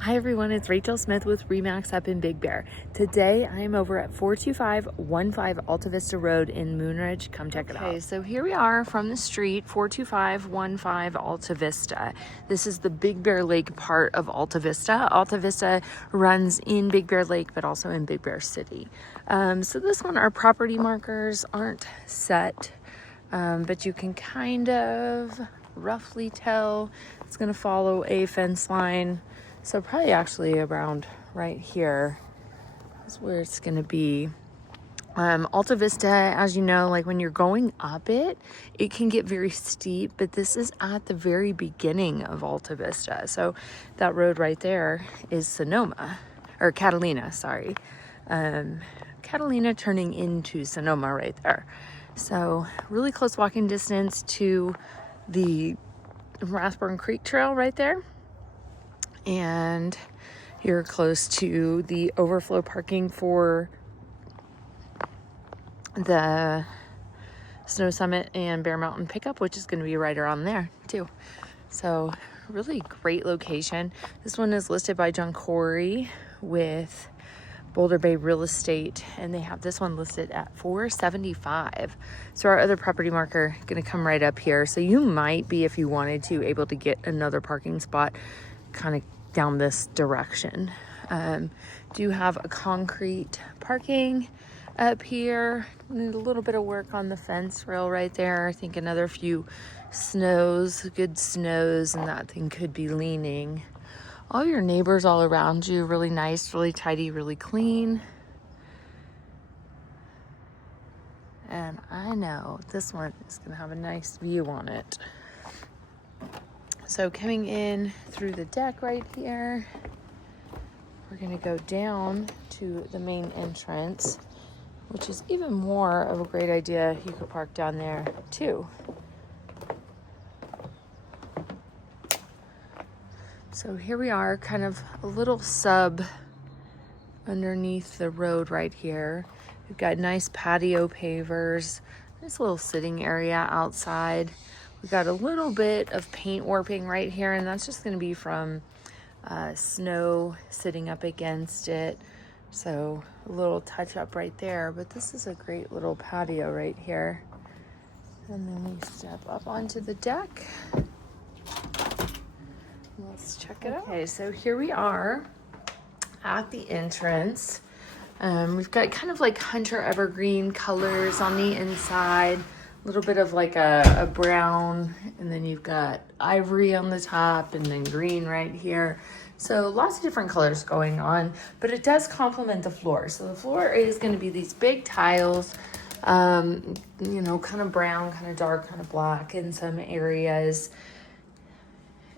Hi everyone, it's Rachel Smith with Remax up in Big Bear. Today I am over at 42515 Alta Vista Road in Moonridge. Come check it out. Okay, so here we are from the street, 42515 Alta Vista. This is the Big Bear Lake part of Alta Vista. Alta Vista runs in Big Bear Lake, but also in Big Bear City. So this one, our property markers aren't set, but you can kind of roughly tell it's going to follow a fence line. So probably actually around right here is where it's going to be. Alta Vista, as you know, like when you're going up it can get very steep, but this is at the very beginning of Alta Vista. So that road right there is Sonoma, or Catalina, sorry. Catalina turning into Sonoma right there. So really close walking distance to the Rathburn Creek Trail right there. And you're close to the overflow parking for the Snow Summit and Bear Mountain pickup, which is going to be right around there too. So really great location. This one is listed by John Corey with Boulder Bay Real Estate, and they have this one listed at $475. So our other property marker going to come right up here. So you might be, if you wanted to, able to get another parking spot kind of down this direction. Do have a concrete parking up here. Need a little bit of work on the fence rail right there. I think another few good snows, and that thing could be leaning. All your neighbors all around you, really nice, really tidy, really clean. And I know this one is gonna have a nice view on it. So coming in through the deck right here, we're gonna go down to the main entrance, which is even more of a great idea. You could park down there too. So here we are, kind of a little sub underneath the road right here. We've got nice patio pavers, nice little sitting area outside. We got a little bit of paint warping right here, and that's just going to be from snow sitting up against it. So a little touch up right there, but this is a great little patio right here. And then we step up onto the deck. Let's check it out. Okay, so here we are at the entrance. We've got kind of like hunter evergreen colors on the inside. A little bit of like a brown, and then you've got ivory on the top, and then green right here. So lots of different colors going on, but it does complement the floor. So the floor is going to be these big tiles, you know, kind of brown, kind of dark, kind of black in some areas.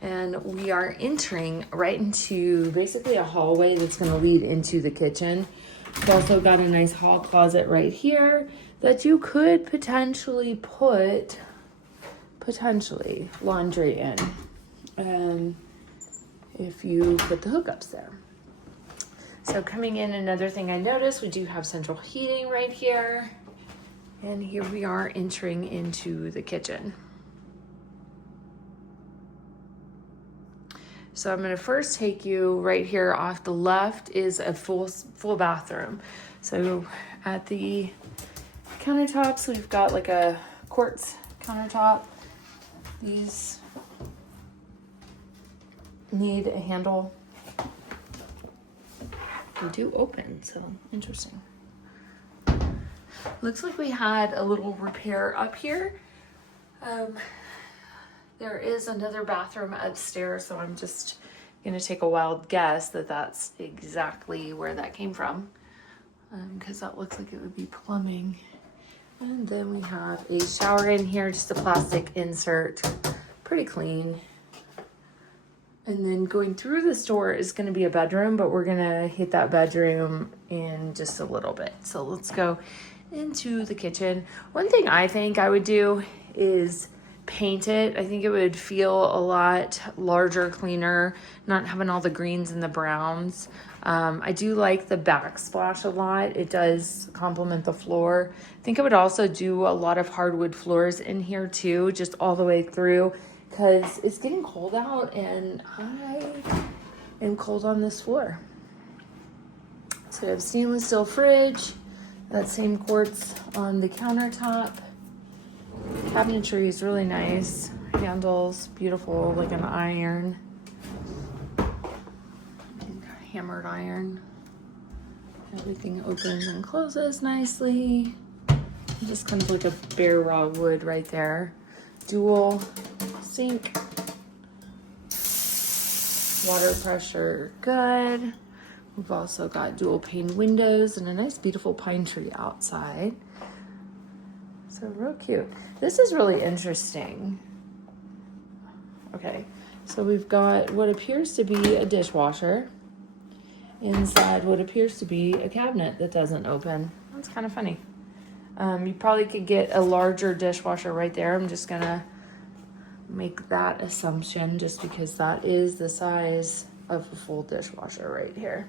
And we are entering right into basically a hallway that's going to lead into the kitchen. We've also got a nice hall closet right here that you could potentially put laundry in, if you put the hookups there. So coming in, another thing I noticed, we do have central heating right here. And here we are entering into the kitchen. So I'm gonna first take you right here off the left is a full bathroom. So at the countertops, we've got like a quartz countertop. These need a handle. They do open, so interesting. Looks like we had a little repair up here. There is another bathroom upstairs, so I'm just gonna take a wild guess that that's exactly where that came from, because that looks like it would be plumbing. And then we have a shower in here, just a plastic insert, pretty clean. And then going through this door is gonna be a bedroom, but we're gonna hit that bedroom in just a little bit. So let's go into the kitchen. One thing I think I would do is paint it. I think it would feel a lot larger, cleaner, not having all the greens and the browns. I do like the backsplash a lot. It does complement the floor. I think I would also do a lot of hardwood floors in here too, just all the way through, because it's getting cold out and I and cold on this floor. So we have stainless steel fridge, that same quartz on the countertop. Cabinetry is really nice. Handles, beautiful, like an iron. Hammered iron. Everything opens and closes nicely. Just kind of like a bare raw wood right there. Dual sink. Water pressure good. We've also got dual pane windows and a nice beautiful pine tree outside. So real cute. This is really interesting. Okay, so we've got what appears to be a dishwasher inside what appears to be a cabinet that doesn't open. That's kind of funny. You probably could get a larger dishwasher right there. I'm just gonna make that assumption just because that is the size of a full dishwasher right here.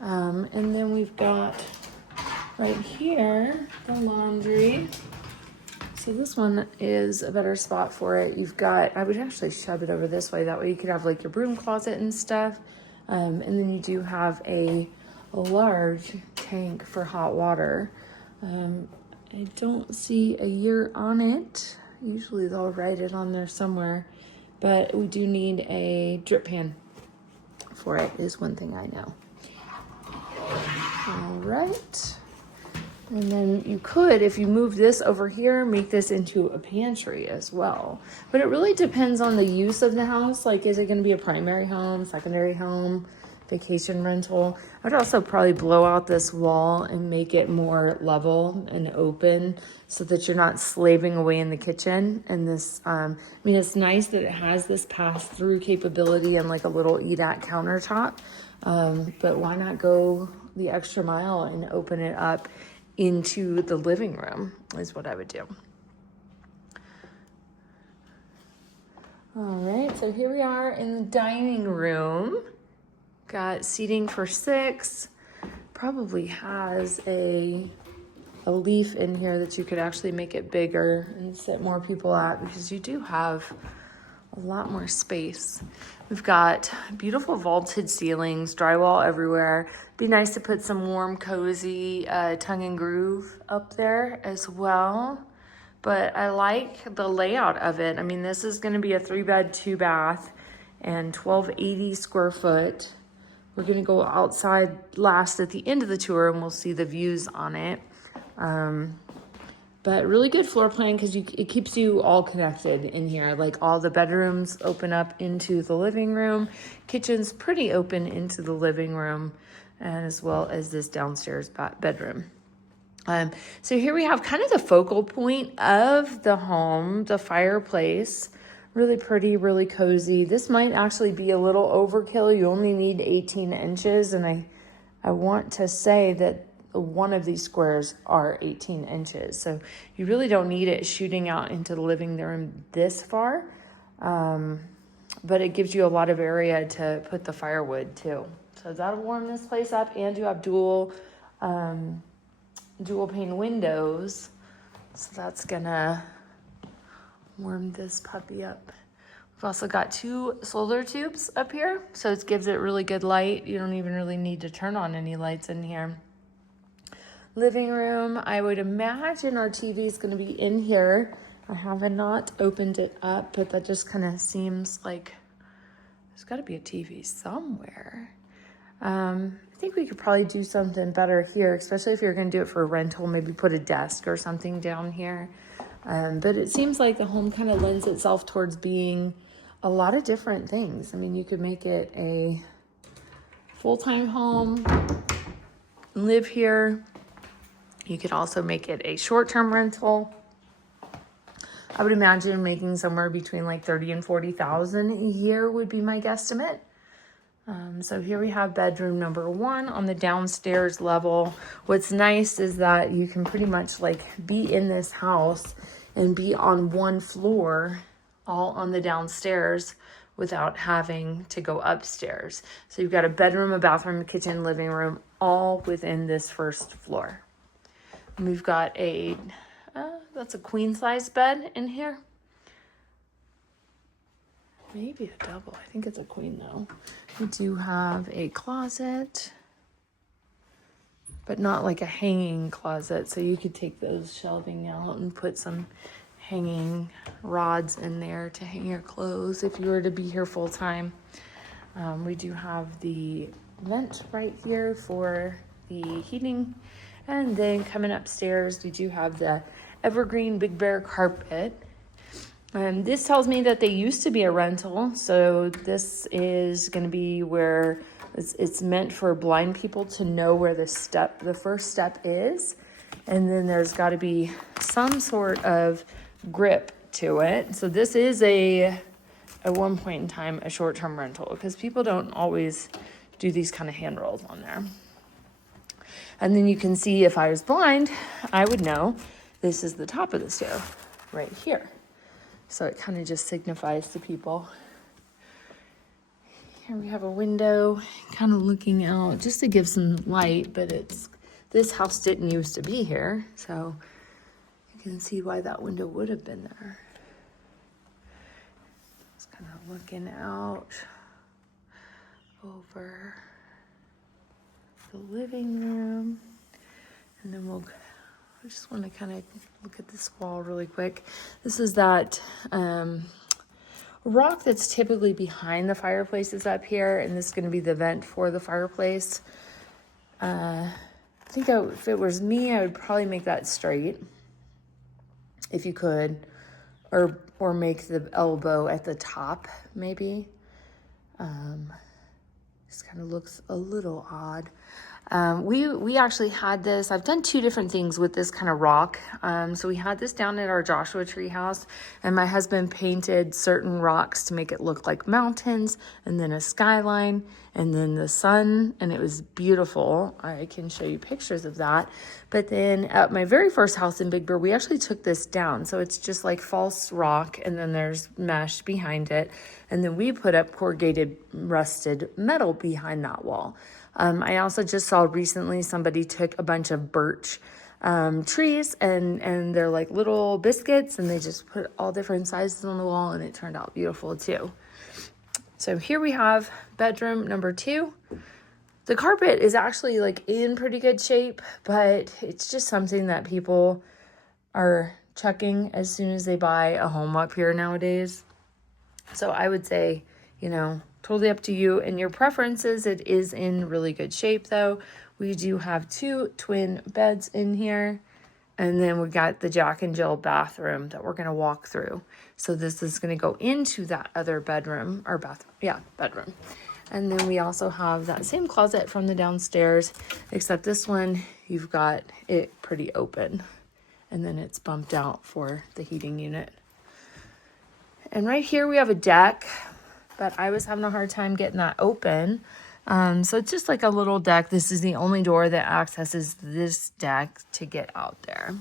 And then we've got right here the laundry. So this one is a better spot for it. You've got, I would actually shove it over this way. That way you could have like your broom closet and stuff. And then you do have a large tank for hot water. I don't see a year on it. Usually they'll write it on there somewhere, but we do need a drip pan for it is one thing I know. All right. And then you could, if you move this over here, make this into a pantry as well. But it really depends on the use of the house. Like, is it going to be a primary home, secondary home, vacation rental? I would also probably blow out this wall and make it more level and open so that you're not slaving away in the kitchen. And this, I mean, it's nice that it has this pass-through capability and like a little eat-at countertop. But why not go the extra mile and open it up into the living room is what I would do. All right, so here we are in the dining room. Got seating for 6. Probably has a leaf in here that you could actually make it bigger and sit more people at because you do have a lot more space. We've got beautiful vaulted ceilings, drywall everywhere. Be nice to put some warm, cozy tongue and groove up there as well. But I like the layout of it. I mean, this is gonna be a 3-bed, 2-bath and 1280 square foot. We're gonna go outside last at the end of the tour and we'll see the views on it. But really good floor plan because it keeps you all connected in here. Like all the bedrooms open up into the living room. Kitchen's pretty open into the living room, and as well as this downstairs bedroom. So here we have kind of the focal point of the home, the fireplace. Really pretty, really cozy. This might actually be a little overkill. You only need 18 inches, and I want to say that one of these squares are 18 inches. So you really don't need it shooting out into the living room this far. But it gives you a lot of area to put the firewood too. So that'll warm this place up, and you have dual pane windows. So that's gonna warm this puppy up. We've also got 2 solar tubes up here. So it gives it really good light. You don't even really need to turn on any lights in here. Living room, I would imagine our TV is going to be in here. I have not opened it up, but that just kind of seems like there's got to be a TV somewhere. I think we could probably do something better here, especially if you're going to do it for a rental, maybe put a desk or something down here. But it seems like the home kind of lends itself towards being a lot of different things. I mean, you could make it a full-time home, live here. You could also make it a short-term rental. I would imagine making somewhere between like 30 and 40,000 a year would be my guesstimate. So here we have bedroom number 1 on the downstairs level. What's nice is that you can pretty much like be in this house and be on one floor, all on the downstairs without having to go upstairs. So you've got a bedroom, a bathroom, a kitchen, living room, all within this first floor. And we've got that's a queen size bed in here. maybe a double. I think it's a queen though. We do have a closet, but not like a hanging closet. So you could take those shelving out and put some hanging rods in there to hang your clothes if you were to be here full time. We do have the vent right here for the heating. And then coming upstairs, we do have the evergreen Big Bear carpet. This tells me that they used to be a rental. So this is going to be where it's meant for blind people to know where the first step is. And then there's got to be some sort of grip to it. So this is at one point in time, a short-term rental, because people don't always do these kind of handrails on there. And then you can see, if I was blind, I would know this is the top of the stair right here. So it kind of just signifies to people. Here we have a window kind of looking out just to give some light, but this house didn't used to be here. So you can see why that window would have been there. Just kind of looking out over the living room. And then I just want to kind of look at this wall really quick. This is that rock that's typically behind the fireplaces up here, and this is going to be the vent for the fireplace. I think if it was me, I would probably make that straight, if you could, or make the elbow at the top, maybe. This kind of looks a little odd. We actually had this. I've done two different things with this kind of rock. So we had this down at our Joshua Tree house, and my husband painted certain rocks to make it look like mountains, and then a skyline, and then the sun, and it was beautiful. I can show you pictures of that. But then at my very first house in Big Bear, we actually took this down. So it's just like false rock, and then there's mesh behind it. And then we put up corrugated rusted metal behind that wall. I also just saw recently somebody took a bunch of birch trees and they're like little biscuits, and they just put all different sizes on the wall, and it turned out beautiful too. So here we have bedroom number 2. The carpet is actually like in pretty good shape, but it's just something that people are checking as soon as they buy a home up here nowadays. So I would say, totally up to you and your preferences. It is in really good shape though. We do have 2 twin beds in here. And then we got the Jack and Jill bathroom that we're going to walk through. So this is going to go into that other bedroom, or bedroom. And then we also have that same closet from the downstairs, except this one, you've got it pretty open. And then it's bumped out for the heating unit. And right here we have a deck, but I was having a hard time getting that open. So it's just like a little deck. This is the only door that accesses this deck to get out there.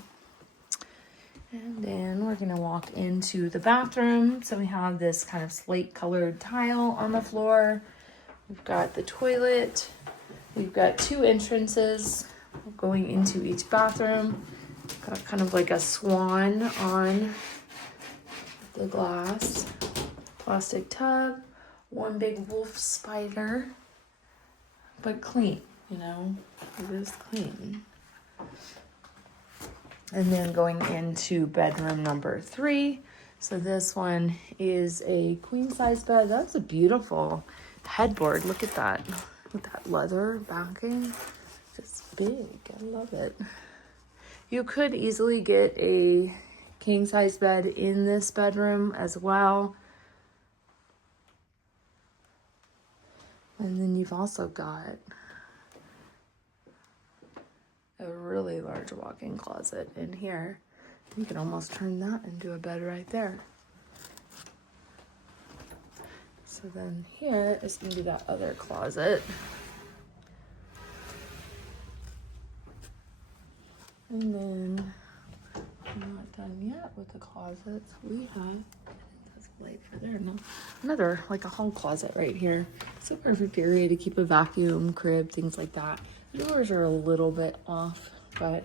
And then we're going to walk into the bathroom. So we have this kind of slate colored tile on the floor. We've got the toilet. We've got 2 entrances going into each bathroom. Got kind of like a swan on the glass. Plastic tub. 1 big wolf spider. But clean, it is clean. And then going into bedroom number 3. So this one is a queen size bed. That's a beautiful headboard. Look at that. With that leather backing. Just big. I love it. You could easily get a king size bed in this bedroom as well. And then you've also got a really large walk-in closet in here. You can almost turn that into a bed right there. So then here is going to be that other closet. And then I'm not done yet with the closets. We have light for there. No, another like a hall closet right here. So perfect area to keep a vacuum, crib, things like that. The doors are a little bit off, but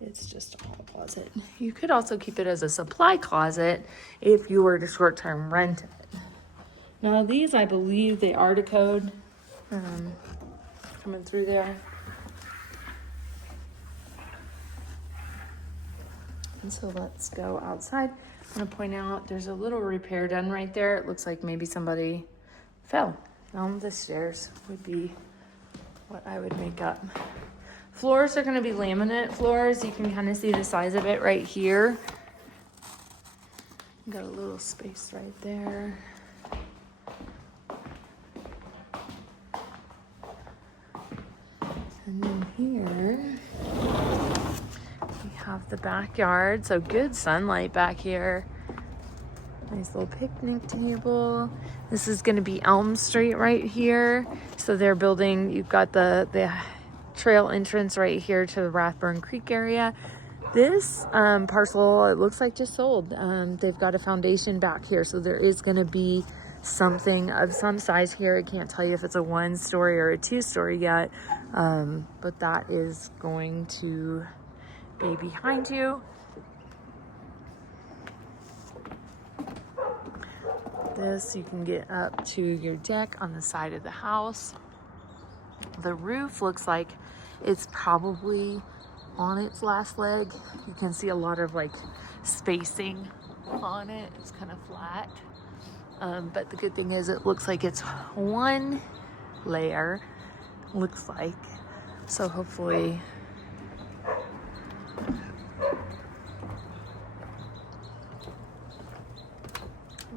it's just a hall closet. You could also keep it as a supply closet if you were to short-term rent it. Now these, I believe they are to code, coming through there. And so let's go outside. I'm gonna point out there's a little repair done right there. It looks like maybe somebody fell down the stairs would be what I would make up. Floors are gonna be laminate floors. You can kind of see the size of it right here. Got a little space right there. And then here, we have the backyard, so good sunlight back here. Nice little picnic table. This is gonna be Elm Street right here. So they're building, you've got the trail entrance right here to the Rathburn Creek area. This parcel, it looks like just sold. They've got a foundation back here, so there is gonna be something of some size here. I can't tell you if it's a 1-story or a 2-story yet, but that is going to be behind you. This, you can get up to your deck on the side of the house. The roof looks like it's probably on its last leg. You can see a lot of like spacing on it. It's kind of flat. But the good thing is it looks like it's one layer, looks like. So hopefully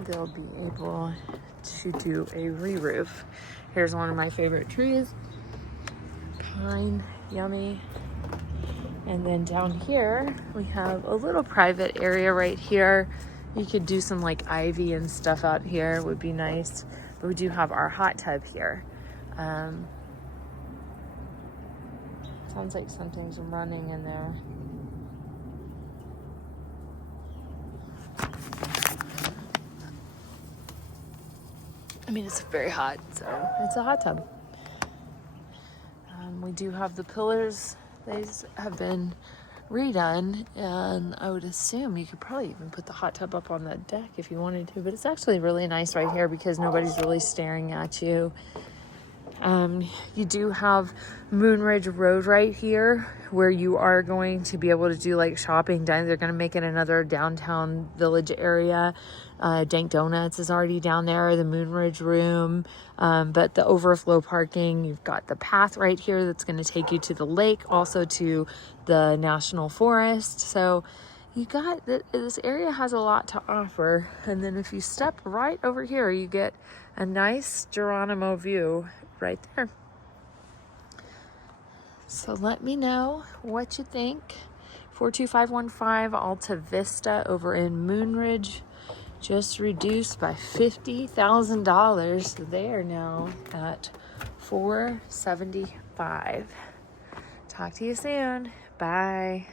they'll be able to do a re-roof. Here's one of my favorite trees. Pine, yummy. And then down here, we have a little private area right here. You could do some like ivy and stuff out here, would be nice. But we do have our hot tub here. Sounds like something's running in there. I mean, it's very hot, so it's a hot tub. We do have the pillars. These have been redone, and I would assume you could probably even put the hot tub up on the deck if you wanted to, but it's actually really nice right here because nobody's really staring at you. You do have Moonridge Road right here where you are going to be able to do like shopping. They're going to make it another downtown village area. Dank Donuts is already down there, the Moonridge Room. But the overflow parking, you've got the path right here that's going to take you to the lake, also to the National Forest. So you got this area has a lot to offer. And then if you step right over here, you get a nice Geronimo view right there. So let me know what you think. 42515 Alta Vista over in Moonridge, just reduced by $50,000. They are now at $475,000. Talk to you soon. Bye.